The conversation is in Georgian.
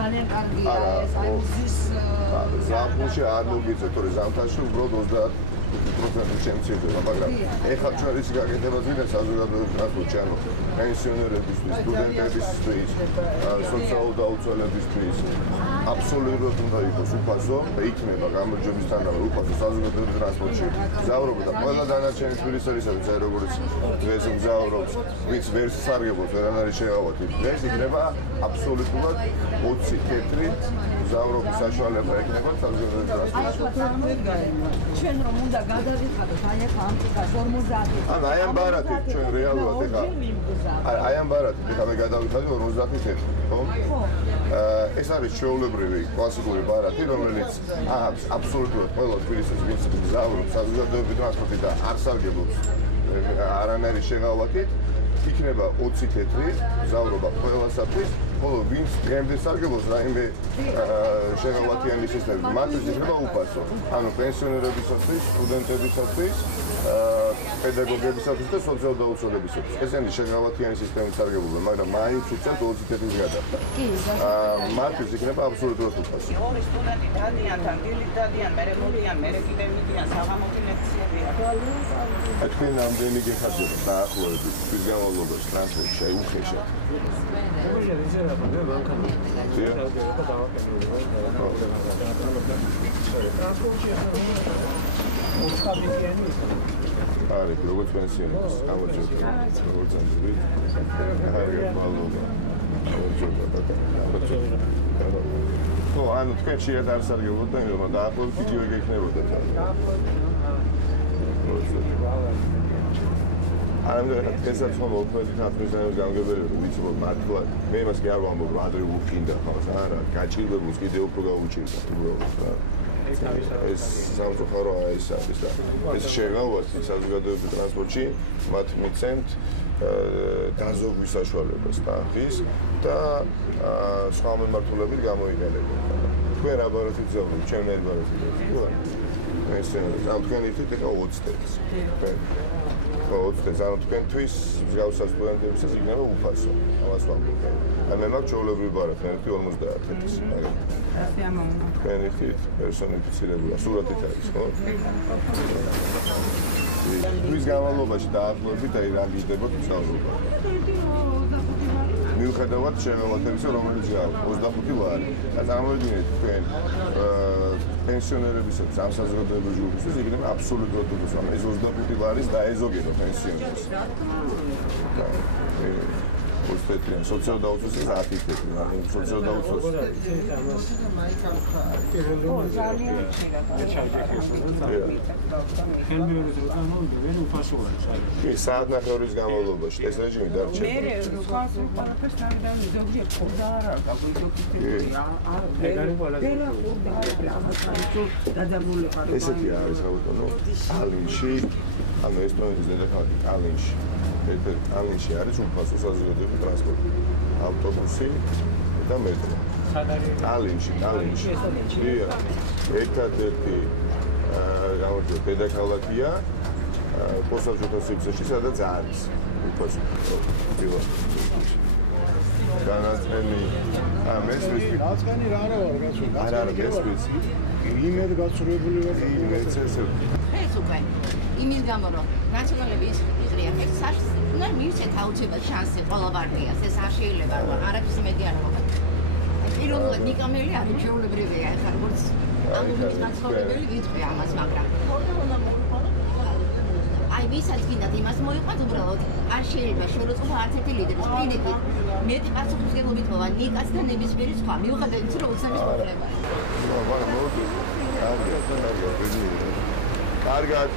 ძალიან კარგია ეს აი მზის ზამთარში არ მოგიწევ, თორე ზამთარში უბრალოდ 30% შემცირდება, მაგრამ ეხლა ჩვენ ის გაკეთებას ვინდა საზოგადოებრივ ტრანსპორტში, ანუ პენსიონერებისთვის, სტუდენტებისთვის, სოციალურ დაუცველებისთვის, აბსოლუტურად უნდა იყოს უფასო და იქნება გამარჯვებისთანავე უფასო საზოგადოებრივ ტრანსპორტში მგზავრობა და ყველა დანარჩენი თბილისელისაც, როგორც დღეს მგზავრობს, ვინც ვერ სარგებლობს, ვერან არის შეღავათი, დღეს იქნება აბსოლუტურად 20 კეთრით მგზავრობის საშუალება ექნება საზოგადოებრივ ტრანსპორტში. ჩვენ რომ უნდა გადავიხადოთ აი ახლა ამ ტიკას 50. ან აი ამ ბარათით ჩვენ რეალურად ეხლა აი ამ ბარათით ეხლა მე გადავიხადე 50 თეთრი, ხო? ეს არის ჩვეულებრივი კლასიკური ბარათი, რომელიც აჰაც აბსოლუტურად ყველა თბილისის ვინც მგზავრობს საზოგადოებრივ ტრანსპორტით და არ სარგებლობს არანაირი შეღავათით, იქნება 20 თეთრი მგზავრობა ყველასათვის. ხოლო ვინც დღემდე სარგებლობს რაიმე შეღავათიანი სისტემით, მათთვის იქნება უფასო. ანუ პენსიონერებისათვის, სტუდენტებისათვის, პედაგოგებისათვის და სოციალურ დაუცველებისათვის. ესენი შეღავათიანი სისტემით სარგებლობენ, მაგრამ მაინც უწევთ 20 თეთრის გადახდა. მათთვის იქნება აბსოლუტურად უფასო. ორი სტუდენტი დადიან, დილით დადიან, მერე მოდიან, მერე კიდე მიდიან, საღამოთი ლექციებია. თქვენ ამდენი გეხარჯება დაახლოებით თვის განმავლობაში ტრანსპორტში აი უხეშად. არის როგორც პენსიონერის გამარჯვება, როგორც ამბობთ, ახალი მალობა. ხო, ანუ თქვენ შეიძლება არ სარგებლობთ და მაგრამ დაახლოებით იგივე გექნებოდა. ამიტომ დღესაც ხომ ოქმედი თანხმობის გამგებელები ვიცი რომ მართლა მე იმას კი არ ვამბობ რომ ადრე უყინდა ხავს არა გაჭირვებულს კიდე უფრო გაუჭირდა უბრალოდ რა ეს სამწუხარო ეს არის და ეს შეღავათი საზოგადოებრივ ტრანსპორტში მათ მიცემთ დაზოგვის საშუალებას თანხის და სხვა მიმართულებით გამოიყენებენ თქვენ რა ბარათით ზავთ ჩვენ ერთ ბარათით ეს ამ თქვენ ითით ეხა 20 წელს 20 ზან თქვენთვის მსგავსად სტუდენტებისაც იქნება უფასო ამას ვამბობ აი მე მაქვს ჩვეულებრივი ბარათი ერთი 50 წელს ასე ამოუნა თქვენ ითით პერსონიფიცირებული სურათით არის ხო თვის განმავლობაში დაახლოებით აი რა გიждდებოდ მშავლობა მიუხედავად შეღავათებისა რომელიც გააქვს 25 ლარი და წარმოვიდგინეთ თქვენ პენსიონერებისაც ამ საზოგადოებრივ ჯგუფისთვის იქნება აბსოლუტურად უფასო ეს 25 ლარის დაეზოგება პენსიონერს უსტეთიან სოციალურ დაუცველობას 10 თეთრი მაგრამ სოციალურ დაუცველობას საათნახევრის განმავლობაში ეს რეჟიმი დარჩება. მე სხვას უყურებს ნამდვილად ზოგჯერ ხურდა არ აქვს ესეთი არის ხალხო ალინში ანუ ესპანეთის დედაქალაქი ალინში ალინში არის უფასო საზოგადოებრივი ტრანსპორტი ავტობუსი და მეტრო ალინში ერთადერთი გამარჯვება დედაქალაქია პოსტაჟოთა სივრცეში სადაც არის უფასო განაცხენი მესმის განაცხენი რა არის გასული არ არის მესმის იმედ გაცურებული ვარ იმედს ეს უკვე იმის გამო რომ ნაციონალები იღრიან ეს უნდა მივცეთ აუცილებლად შანსი ყველა პარტიას ეს არ შეიძლება რომ არაფრის იმედი არ ვაყოთ პირველად ნიკამელი არის ჩვეულებრივია ახლა როგორც ამის მაცხოვრებელი გითხრა ამას მაგრამ აი ვისაც გინდათ იმას მოიყვანთ უბრალოდ არ შეიძლება შოროწყობა არც ერთი ლიდერის პირიქით მეტი პასუხისმგებლობით მოვა ნიკას და ნებისმიერი სხვა მიუხედავად იმისა რომ უცნაური პრობლემაა კარგად